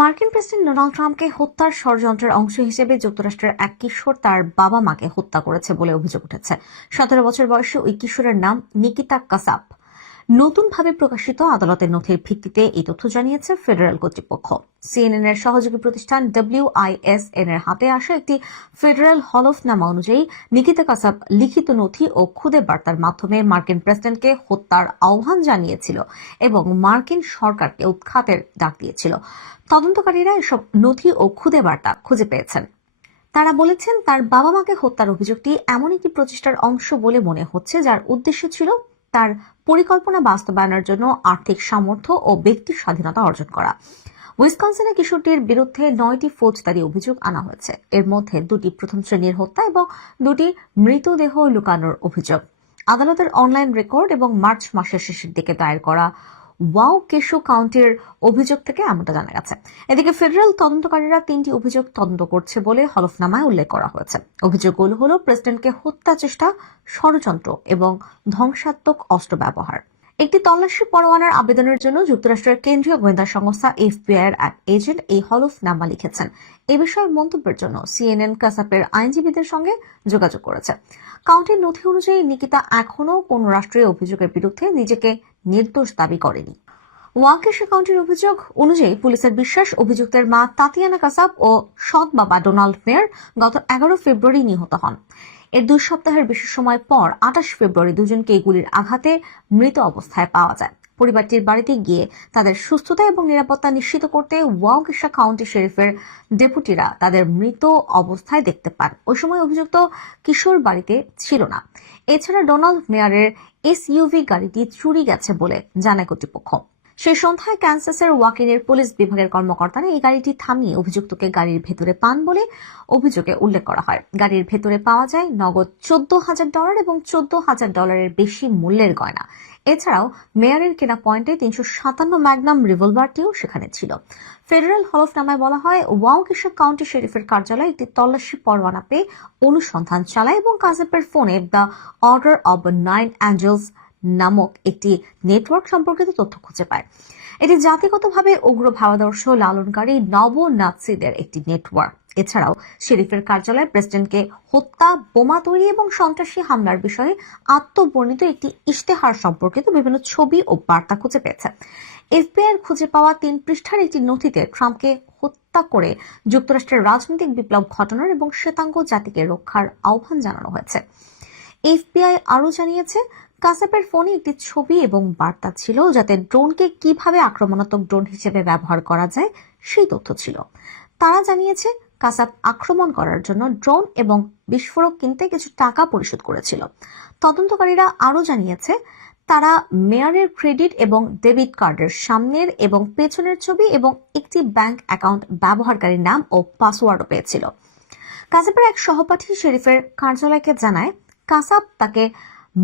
মার্কিন president Donald ট্রাম্পকে হত্যার ষড়যন্ত্রের অংশ হিসেবে যুক্তরাষ্ট্রের এক কিশোর তার বাবা মাকে হত্যা করেছে বলে অভিযোগ উঠেছে। 17 বছর বয়সী ওই কিশোরের নাম নিকিতা কাসাব। নতুনভাবে প্রকাশিত আদালতের নথির ভিত্তিতে এই তথ্য জানিয়েছে ফেডারেল কর্তৃপক্ষ। সিএনএন এর সহযোগী প্রতিষ্ঠান WISN এর হাতে আসা একটি ফেডারেল হলফনামা অনুযায়ী নিকিতা কাসাব লিখিত নথি ও খুদে বার্তার মাধ্যমে মার্কিন প্রেসিডেন্টকে হত্যার আহ্বান জানিয়েছিল এবং মার্কিন সরকারকে উৎখাতের ডাক দিয়েছিল। তদন্তকারীরা এসব নথি ও খুদে বার্তা খুঁজে পেয়েছেন। তারা বলেছেন তার বাবা মাকে হত্যার অভিযোগটি এমন একটি প্রচেষ্টার অংশ বলে মনে হচ্ছে যার উদ্দেশ্য ছিল তার পরিকল্পনা বাস্তবায়নের জন্য আর্থিক সামর্থ্য ও ব্যক্তি স্বাধীনতা অর্জন করা। উইসকনসিনে কিশোরটির বিরুদ্ধে 9টি ফৌজদারি অভিযোগ আনা হয়েছে। এর মধ্যে 2টি প্রথম শ্রেণীর হত্যা এবং 2টি মৃতদেহ লুকানোর অভিযোগ। আদালতের অনলাইন রেকর্ড এবং মার্চ মাসের শেষের দিকে দায়ের করা ওয়াউকেশো কাউন্টির অভিযোগ থেকে এমনটা জানা গেছে। এদিকে ফেডারেল তদন্তকারীরা 3টি অভিযোগ তদন্ত করছে বলে হলফনামায় উল্লেখ করা হয়েছে। অভিযোগগুলো হল প্রেসিডেন্টকে হত্যা চেষ্টা, ষড়যন্ত্র এবং ধ্বংসাত্মক অস্ত্র ব্যবহার। একটি তল্লাশি পরোয়ানার আবেদনের জন্য যুক্তরাষ্ট্রের কেন্দ্রীয় গোয়েন্দা সংস্থা FBI এর এক এজেন্ট এই হলফনামা লিখেছেন। এ বিষয়ে মন্তব্যের জন্য CNN কাসাপের আইনজীবীদের সঙ্গে যোগাযোগ করেছে। কাউন্টির নথি অনুযায়ী নিকিতা এখনও কোন রাষ্ট্রীয় অভিযোগের বিরুদ্ধে নিজেকে নির্দোষ দাবি করেনি। ওয়াকেশো কাউন্টির অভিযোগ অনুযায়ী পুলিশের বিশ্বাস অভিযুক্তের মা তাতিয়ানা কাসাব ও সৎ বাবা ডোনাল্ড মেয়ার গত 11 ফেব্রুয়ারি নিহত হন। এর 2 সপ্তাহের বেশি সময় পর 28 ফেব্রুয়ারি দুজনকে গুলির আঘাতে মৃত অবস্থায় পাওয়া যায়। পরিবারটির বাড়িতে গিয়ে তাদের সুস্থতা এবং নিরাপত্তা নিশ্চিত করতে ওয়াকেশো কাউন্টি শেরিফের ডেপুটিরা তাদের মৃত অবস্থায় দেখতে পান। ওই সময় অভিযুক্ত কিশোর বাড়িতে ছিল না। এছাড়া ডোনাল্ড মেয়ারের SUV গাড়িটি চুরি গেছে বলে জানায় কর্তৃপক্ষ। সেই সন্ধ্যায় ক্যান্সাসের ওয়াকিনের পুলিশ বিভাগের কর্মকর্তারা এই গাড়িটি থামিয়ে অভিযুক্তকে গাড়ির ভেতরে পান বলে অভিযোগে উল্লেখ করা হয়। গাড়ির ভেতরে পাওয়া যায় নগদ $14,000 এবং $14,000 বেশি মূল্যের গয়না। এছাড়াও মেয়ারের কেনা পয়েন্টে 357 ম্যাগনাম রিভলভারটিও সেখানে ছিল। ফেডারেল হলফনামায় বলা হয় ওয়াউকেশো কাউন্টি শেরিফের কার্যালয় একটি তল্লাশি পরোয়ানা পেয়ে অনুসন্ধান চালায় এবং কাসাপের ফোনে দ্য অর্ডার অব 9 অ্যাঞ্জেলস নামক একটি নেটওয়ার্ক সম্পর্কিত তথ্য খুঁজে পায়। এটি জাতিগতভাবে উগ্র ভাবাদর্শ লালনকারী নব নাৎসিদের একটি নেটওয়ার্ক। এছাড়াও শেরিফের কার্যালয় প্রেসিডেন্টকে হত্যা, বোমা তৈরি এবং সন্ত্রাসী হামলার বিষয়ে আত্মবর্ণিত একটি ইশতেহার সম্পর্কিত বিভিন্ন ছবি ও বার্তা খুঁজে পেয়েছে। FBI এর খুঁজে পাওয়া 3 পৃষ্ঠার একটি নথিতে ট্রাম্পকে হত্যা করে যুক্তরাষ্ট্রের রাজনৈতিক বিপ্লব ঘটানোর এবং শ্বেতাঙ্গ জাতিকে রক্ষার আহ্বান জানানো হয়েছে। FBI আরও জানিয়েছে কাসাপের ফোনে একটি ছবি এবং বার্তা ছিল যাতে ড্রোনকে কিভাবে আক্রমণাত্মক ড্রোন হিসেবে ব্যবহার করা যায় সেই তথ্য ছিল। তারা জানিয়েছে কাসাপ আক্রমণ করার জন্য ড্রোন এবং বিস্ফোরক কিনতে কিছু টাকা পরিশোধ করেছিল। তদন্তকারীরা আরও জানিয়েছে তারা মেয়ারের ক্রেডিট এবং ডেবিট কার্ডের সামনের এবং পেছনের ছবি এবং একটি ব্যাংক অ্যাকাউন্ট ব্যবহারকারীর নাম ও পাসওয়ার্ডও পেয়েছিল। কাসাপের এক সহপাঠী শেরিফের কার্যালয়কে জানায় কাসাপ তাকে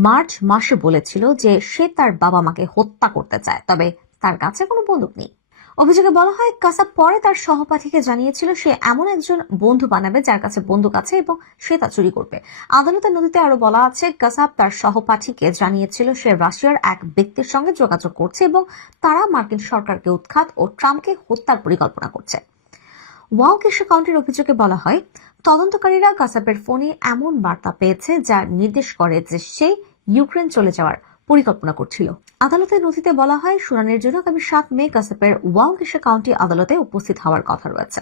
মার্চ মাসে বলেছিল যে সে তার বাবা মাকে হত্যা করতে চায়, তবে তার কাছে কোনো বন্দুক নেই। অভিযোগে বলা হয় কাসাপ পরে তার সহপাঠীকে জানিয়েছিল সে এমন একজন বন্ধু বানাবে যার কাছে বন্দুক আছে এবং সে তা চুরি করবে। আদালতের নথিতে আরো বলা আছে কাসাপ তার সহপাঠীকে জানিয়েছিল সে রাশিয়ার এক ব্যক্তির সঙ্গে যোগাযোগ করছে এবং তারা মার্কিন সরকারকে উৎখাত ও ট্রাম্পকে হত্যার পরিকল্পনা করছে। ওয়াউকেশো কাউন্টির অভিযোগে বলা হয় তদন্তকারীরা কাসাপের ফোনে এমন বার্তা পেয়েছে যা নির্দেশ করে যে সে ইউক্রেন চলে যাওয়ার পরিকল্পনা করছিল। আদালতের নথিতে বলা হয় শুনানির জন্য আগামী 7 মে কাসাপের ওয়াউকেশো কাউন্টি আদালতে উপস্থিত হওয়ার কথা রয়েছে।